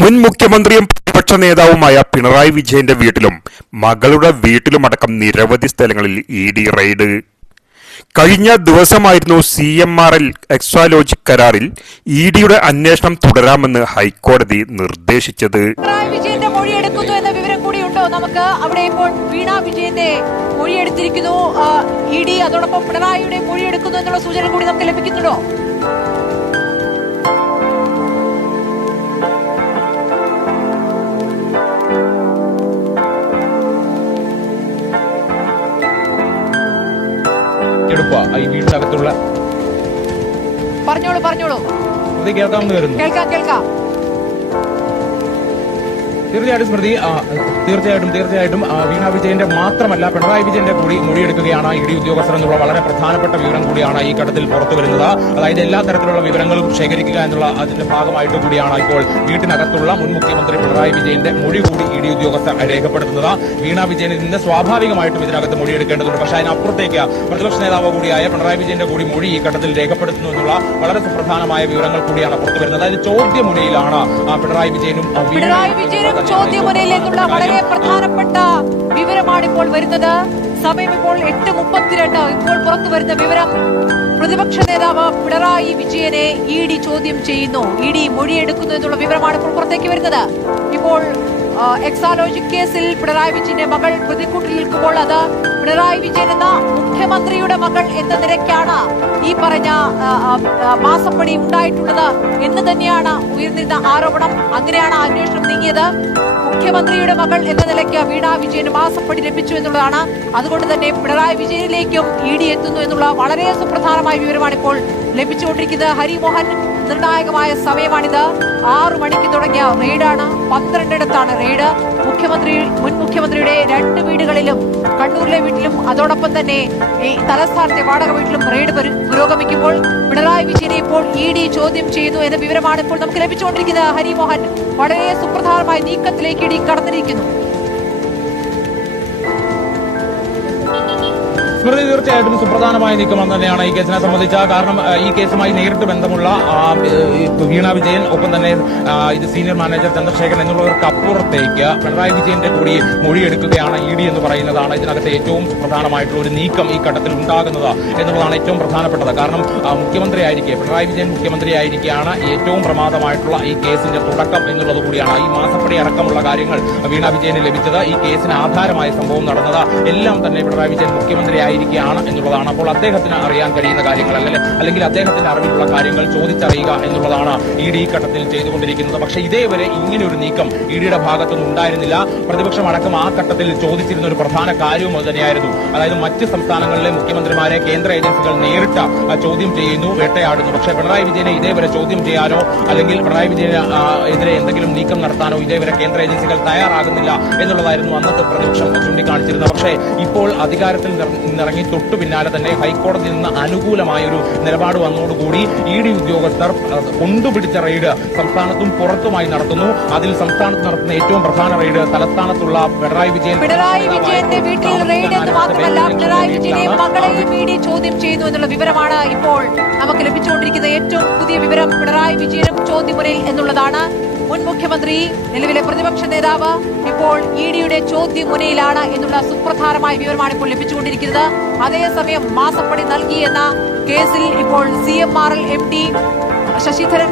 മുൻ മുഖ്യമന്ത്രിയും പ്രതിപക്ഷ നേതാവുമായ പിണറായി വിജയന്റെ വീട്ടിലും മകളുടെ വീട്ടിലുമടക്കം നിരവധി സ്ഥലങ്ങളിൽ ഇ.ഡി. റെയ്ഡ്. കഴിഞ്ഞ ദിവസമായിരുന്നു CMRL എക്സാലോജിക് കരാറിൽ ഇ.ഡിയുടെ അന്വേഷണം തുടരാമെന്ന് ഹൈക്കോടതി നിർദ്ദേശിച്ചത്. പിണറായി വിജയന്റെ മൊഴിയെടുക്കുന്നു എന്ന വിവരം കൂടിയുണ്ടോ നമുക്ക്? അവിടെ ഇപ്പോൾ വീണ വിജയന്റെ മൊഴിയെടുത്തിരിക്കുന്നു ഇ.ഡി. അതോടൊപ്പം പിണറായിയുടെ മൊഴിയെടുക്കുന്നു എന്നുള്ള സൂചന കൂടി നമുക്ക് ലഭിക്കുന്നുണ്ടോ? ഈ വീടിനകത്തുള്ള പറഞ്ഞോളൂ കേൾക്കാമെന്ന് വരുന്നു. കേൾക്കാം. തീർച്ചയായിട്ടും വീണ വിജയന്റെ മാത്രമല്ല പിണറായി വിജയന്റെ കൂടി മൊഴിയെടുക്കുകയാണ് ഇ.ഡി. ഉദ്യോഗസ്ഥർ എന്നുള്ള വളരെ പ്രധാനപ്പെട്ട വിവരം കൂടിയാണ് ഈ ഘട്ടത്തിൽ പുറത്തു വരുന്നത്. അതായത് എല്ലാ തരത്തിലുള്ള വിവരങ്ങളും ശേഖരിക്കുക എന്നുള്ള അതിന്റെ ഭാഗമായിട്ട് കൂടിയാണ് ഇപ്പോൾ വീട്ടിനകത്തുള്ള മുൻ മുഖ്യമന്ത്രി പിണറായി വിജയന്റെ മൊഴി കൂടി ഇ.ഡി. ഉദ്യോഗസ്ഥർ രേഖപ്പെടുത്തുന്നത്. വീണ വിജയനിൽ നിന്ന് സ്വാഭാവികമായിട്ടും ഇതിനകത്ത് മൊഴിയെടുക്കേണ്ടതുണ്ട്. പക്ഷേ അതിനപ്പുറത്തേക്ക് പ്രതിപക്ഷ നേതാവ് കൂടിയായ പിണറായി വിജയന്റെ കൂടി മൊഴി ഈ ഘട്ടത്തിൽ രേഖപ്പെടുത്തുന്നു എന്നുള്ള വളരെ സുപ്രധാനമായ വിവരങ്ങൾ കൂടിയാണ് പുറത്തു വരുന്നത്. അതായത് ചോദ്യമുനയിലാണ് പിണറായി വിജയനും ചോദ്യമുനയിലേക്കുള്ള വളരെ പ്രധാനപ്പെട്ട വിവരമാണ് ഇപ്പോൾ വരുന്നത്. സമയം ഇപ്പോൾ 8:32. ഇപ്പോൾ പുറത്തു വരുന്ന വിവരം, പ്രതിപക്ഷ നേതാവ് പിണറായി വിജയനെ ഇ.ഡി. ചോദ്യം ചെയ്യുന്നു, ഇ.ഡി. മൊഴിയെടുക്കുന്നു എന്നുള്ള വിവരമാണ് ഇപ്പോൾ പുറത്തേക്ക് വരുന്നത്. ഇപ്പോൾ എക്സാലോജിക് കേസിൽ പിണറായി വിജയന്റെ മകൾ പ്രതിക്കൂട്ടിൽ നിൽക്കുമ്പോൾ അത് പിണറായി വിജയൻ എന്ന മുഖ്യമന്ത്രിയുടെ മകൾ എന്ന നിലയ്ക്കാണ് ഈ പറഞ്ഞ മാസപ്പടി ഉണ്ടായിട്ടുള്ളത് എന്ന് തന്നെയാണ് ഉയർന്നിരുന്ന ആരോപണം. അങ്ങനെയാണ് അന്വേഷണം നീങ്ങിയത്. മുഖ്യമന്ത്രിയുടെ മകൾ എന്ന നിലയ്ക്ക് വീണ വിജയന് മാസപ്പടി ലഭിച്ചു എന്നുള്ളതാണ്. അതുകൊണ്ട് തന്നെ പിണറായി വിജയനിലേക്കും ഇ.ഡി. എത്തുന്നു എന്നുള്ള വളരെ സുപ്രധാനമായ വിവരമാണ് ഇപ്പോൾ ലഭിച്ചുകൊണ്ടിരിക്കുന്നത്. ഹരിമോഹൻ, നിർണായകമായ സമയമാണിത്. 6 മണിക്ക് തുടങ്ങിയ റെയ്ഡാണ്. 12 റെയ്ഡ്. മുൻ മുഖ്യമന്ത്രിയുടെ 2 വീടുകളിലും, കണ്ണൂരിലെ വീട്ടിലും അതോടൊപ്പം തന്നെ ഈ തലസ്ഥാനത്തെ വാടക വീട്ടിലും റെയ്ഡ് പുരോഗമിക്കുമ്പോൾ പിണറായി വിജയനെ ഇപ്പോൾ ഇ.ഡി. ചോദ്യം ചെയ്യുന്നു എന്ന വിവരമാണ് ഇപ്പോൾ നമുക്ക് ലഭിച്ചുകൊണ്ടിരിക്കുന്നത്. ഹരിമോഹൻ, വളരെ സുപ്രധാനമായ നീക്കത്തിലേക്ക് ഇ.ഡി. കടന്നിരിക്കുന്നു. തീർച്ചയായിട്ടും സുപ്രധാനമായ നീക്കം തന്നെയാണ് ഈ കേസിനെ സംബന്ധിച്ച. കാരണം ഈ കേസുമായി നേരിട്ട് ബന്ധമുള്ള വീണ വിജയൻ, ഒപ്പം തന്നെ ഇത് സീനിയർ മാനേജർ ചന്ദ്രശേഖരൻ എന്നുള്ളവർക്ക് അപ്പുറത്തേക്ക് പിണറായി വിജയന്റെ കൂടി മൊഴിയെടുക്കുകയാണ് ഇ.ഡി. എന്ന് പറയുന്നതാണ് ഇതിനകത്ത് ഏറ്റവും പ്രധാനമായിട്ടുള്ള ഒരു നീക്കം ഈ ഘട്ടത്തിൽ ഉണ്ടാകുന്നത് എന്നുള്ളതാണ് ഏറ്റവും പ്രധാനപ്പെട്ടത്. കാരണം പിണറായി വിജയൻ മുഖ്യമന്ത്രിയായിരിക്കെയാണ് ഏറ്റവും പ്രമാദമായിട്ടുള്ള ഈ കേസിന്റെ തുടക്കം എന്നുള്ളത് കൂടിയാണ്. ഈ മാസപ്പടി അടക്കമുള്ള കാര്യങ്ങൾ വീണ വിജയന് ലഭിച്ചത്, ഈ കേസിന് ആധാരമായ സംഭവം നടന്നത് എല്ലാം തന്നെ പിണറായി വിജയൻ മുഖ്യമന്ത്രിയായിരിക്കുകയാണ് എന്നുള്ളതാണ്. അപ്പോൾ അദ്ദേഹത്തിന് അറിയാൻ കഴിയുന്ന കാര്യങ്ങൾ അല്ലെങ്കിൽ അദ്ദേഹത്തിന്റെ അറിവിലുള്ള കാര്യങ്ങൾ ചോദിച്ചറിയുക എന്നുള്ളതാണ് ഇ.ഡി. ഈ ഘട്ടത്തിൽ ചെയ്തുകൊണ്ടിരിക്കുന്നത്. പക്ഷേ ഇതേവരെ ഇങ്ങനെ ഒരു നീക്കം ഇ.ഡിയുടെ ഭാഗത്തുനിന്ന് ഉണ്ടായിരുന്നില്ല. പ്രതിപക്ഷം അടക്കം ആ ഘട്ടത്തിൽ ചോദിച്ചിരുന്ന ഒരു പ്രധാന കാര്യവും അത് തന്നെയായിരുന്നു. അതായത് മറ്റ് സംസ്ഥാനങ്ങളിലെ മുഖ്യമന്ത്രിമാരെ കേന്ദ്ര ഏജൻസികൾ നേരിട്ട് ചോദ്യം ചെയ്യുന്നു, വേട്ടയാടുന്നു. പക്ഷേ പിണറായി വിജയനെ ഇതേവരെ ചോദ്യം ചെയ്യാനോ അല്ലെങ്കിൽ പിണറായി വിജയന് എതിരെ എന്തെങ്കിലും നീക്കം നടത്താനോ ഇതേവരെ കേന്ദ്ര ഏജൻസികൾ തയ്യാറാകുന്നില്ല എന്നുള്ളതായിരുന്നു അന്നത്തെ പ്രതിപക്ഷം ചൂണ്ടിക്കാണിച്ചിരുന്നത്. പക്ഷേ ഇപ്പോൾ അധികാരത്തിൽ ഇറങ്ങി തൊട്ടു പിന്നാലെ തന്നെ ഹൈക്കോടതിയിൽ നിന്ന് അനുകൂലമായൊരു നിലപാട് വന്നതോടുകൂടി ഇ.ഡി. ഉദ്യോഗസ്ഥർ കൊണ്ടുപിടിച്ച റെയ്ഡ് സംസ്ഥാനത്തും പുറത്തുമായി നടത്തുന്നു. അതിൽ സംസ്ഥാനത്ത് നടത്തുന്ന ഏറ്റവും പ്രധാന റെയ്ഡ് തലസ്ഥാനത്തുള്ള പിണറായി വിജയന്റെ വീട്ടിൽ റെയ്ഡ് എന്ന് മാത്രമല്ല, പിണറായി വിജയനെയും മകളെയും ഇ.ഡി. ചോദ്യം ചെയ്യുന്നു എന്നുള്ള വിവരമാണ് ഇപ്പോൾ നമുക്ക് ലഭിച്ചുകൊണ്ടിരിക്കുന്ന ഏറ്റവും പുതിയ വിവരം. പിണറായി വിജയനും ചോദ്യമുനയിൽ എന്നുള്ളതാണ്. മുൻ മുഖ്യമന്ത്രി, നിലവിലെ പ്രതിപക്ഷ നേതാവ് ഇപ്പോൾ ഇ.ഡിയുടെ ചോദ്യമുനയിലാണ് എന്നുള്ള സുപ്രധാനമായ വിവരമാണ് ഇപ്പോൾ ലഭിച്ചുകൊണ്ടിരിക്കുന്നത്. അതേസമയം മാസപ്പടി നൽകി എന്ന കേസിൽ ഇപ്പോൾ CMRL MD ശശിധരൻ